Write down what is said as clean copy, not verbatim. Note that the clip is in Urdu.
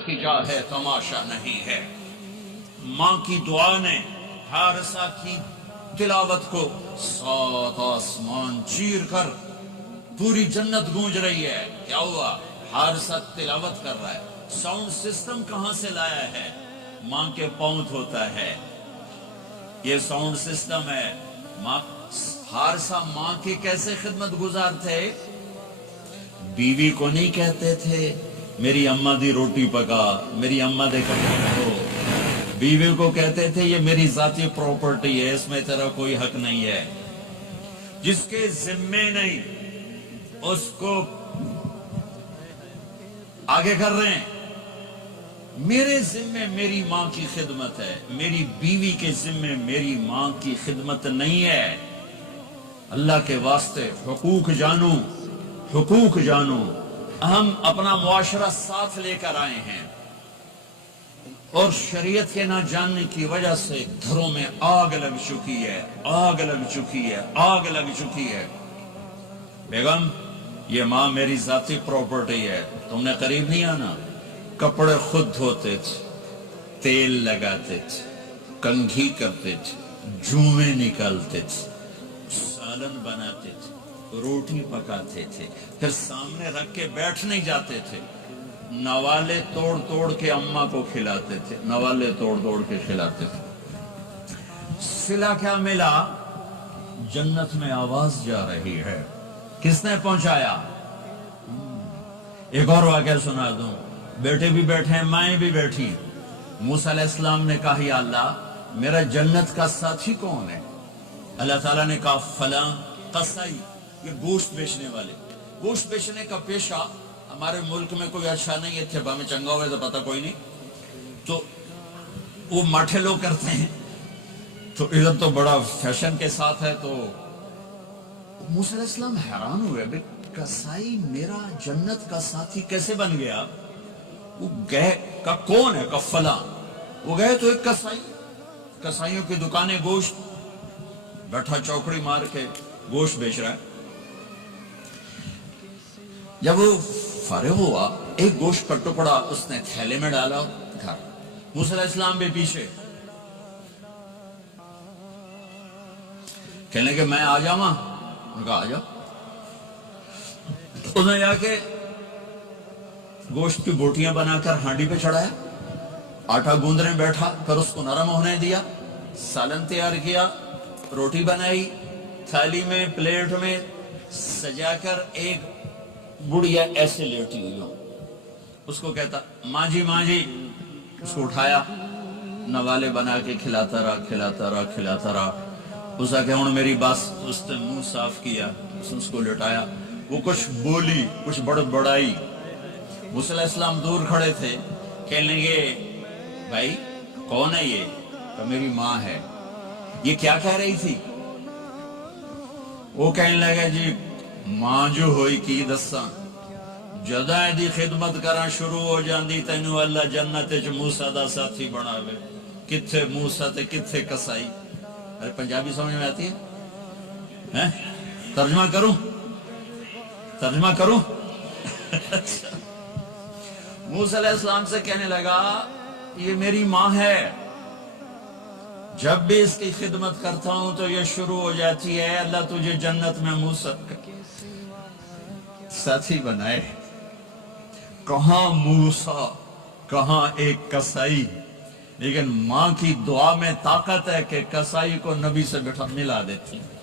جنت کی جا ہے تماشا نہیں ہے۔ ماں کی دعا نے حارثہ کی تلاوت کو 7 آسمان چیر کر پوری جنت گونج رہی ہے۔ کیا ہوا؟ حارثہ تلاوت کر رہا ہے۔ ساؤنڈ سسٹم کہاں سے لایا ہے؟ ماں کے پاؤنٹ ہوتا ہے، یہ ساؤنڈ سسٹم ہے۔ حارثہ ماں کی کیسے خدمت گزار تھے؟ بیوی کو نہیں کہتے تھے میری اماں دی روٹی پکا، میری اماں دے کپڑے دھو۔ بیوی کو کہتے تھے یہ میری ذاتی پراپرٹی ہے، اس میں تیرا کوئی حق نہیں ہے۔ جس کے ذمے نہیں اس کو آگے کر رہے ہیں۔ میرے ذمے میری ماں کی خدمت ہے، میری بیوی کے ذمے میری ماں کی خدمت نہیں ہے۔ اللہ کے واسطے حقوق جانو، حقوق جانو۔ ہم اپنا معاشرہ ساتھ لے کر آئے ہیں اور شریعت کے نہ جاننے کی وجہ سے گھروں میں آگ لگ چکی ہے، آگ لگ چکی ہے، آگ لگ چکی ہے۔ بیگم یہ ماں میری ذاتی پراپرٹی ہے، تم نے قریب نہیں آنا۔ کپڑے خود دھوتے تھے، تیل لگاتے تھے، کنگھی کرتے تھے، جوئیں نکالتے تھے، سالن بناتے تھے، روٹی پکاتے تھے، پھر سامنے رکھ کے بیٹھ نہیں جاتے تھے، نوالے توڑ توڑ کے اماں کو کھلاتے تھے، نوالے توڑ توڑ کے کھلاتے تھے۔ صلہ کیا ملا؟ جنت میں آواز جا رہی ہے۔ کس نے پہنچایا؟ ایک اور واقعہ سنا دوں۔ بیٹے بھی بیٹھے ہیں، مائیں بھی بیٹھی۔ موسیٰ علیہ السلام نے کہا یا اللہ میرا جنت کا ساتھی کون ہے؟ اللہ تعالیٰ نے کہا فلاں قصائی، یہ گوشت بیچنے والے۔ گوشت بیچنے کا پیشہ ہمارے ملک میں کوئی اچھا نہیں ہے، تھے میں چنگا ہوئے تو پتہ کوئی نہیں، تو وہ ماٹھے لوگ کرتے ہیں، تو ادھر تو بڑا فیشن کے ساتھ ہے۔ تو موسیٰ علیہ السلام حیران ہوئے، بھئی قصائی میرا جنت کا ساتھی کیسے بن گیا؟ وہ گئے کہ کون ہے؟ کہ فلاں۔ وہ گئے تو ایک قصائی، قصائیوں کی دکانیں، گوشت، بیٹھا چوکڑی مار کے گوشت بیچ رہا ہے۔ جب وہ فارغ ہوا ایک گوشت کا ٹکڑا اس نے تھیلے میں ڈالا گھر۔ موسیٰ علیہ السلام بھی پیچھے، کہنے کہ میں آ جاؤں؟ انہوں نے کہا آ جاؤ۔ انہوں نے جا کے گوشت کی بوٹیاں بنا کر ہانڈی پہ چڑھایا، آٹا گوندنے بیٹھا، پھر اس کو نرم ہونے دیا، سالن تیار کیا، روٹی بنائی، تھالی میں پلیٹ میں سجا کر ایک بڑھیا ایسے لیٹی ہوئی ہو، اس کو کہتا ماں جی ماں جی، اس کو اٹھایا، نوالے بنا کے کھلاتا رہا کھلاتا رہا کھلاتا رہا۔ اس نے کہا میری بس، اس نے منہ صاف کیا، اس کو لٹایا، وہ کچھ بولی، کچھ بڑبڑائی۔ موسیٰ علیہ السلام دور کھڑے تھے، کہنے لگے بھائی کون ہے یہ؟ کہ میری ماں ہے۔ یہ کیا کہہ رہی تھی؟ وہ کہنے لگا جی ماں جو ہوئی کی دساں، جداں دی خدمت کرنا شروع ہو جاندی تینو اللہ جنت وچ موسیٰ دا ساتھی بناوے۔ کتھے موسیٰ تے کتھے قصائی؟ ارے پنجابی سمجھ میں آتی ہے؟ ترجمہ کروں؟ ترجمہ کروں؟ موسیٰ علیہ السلام سے کہنے لگا یہ میری ماں ہے، جب بھی اس کی خدمت کرتا ہوں تو یہ شروع ہو جاتی ہے اللہ تجھے جنت میں موسیٰ ساتھی بنائے۔ کہاں موسیٰ، کہاں ایک قصائی، لیکن ماں کی دعا میں طاقت ہے کہ قصائی کو نبی سے بٹھا ملا دیتی ہے۔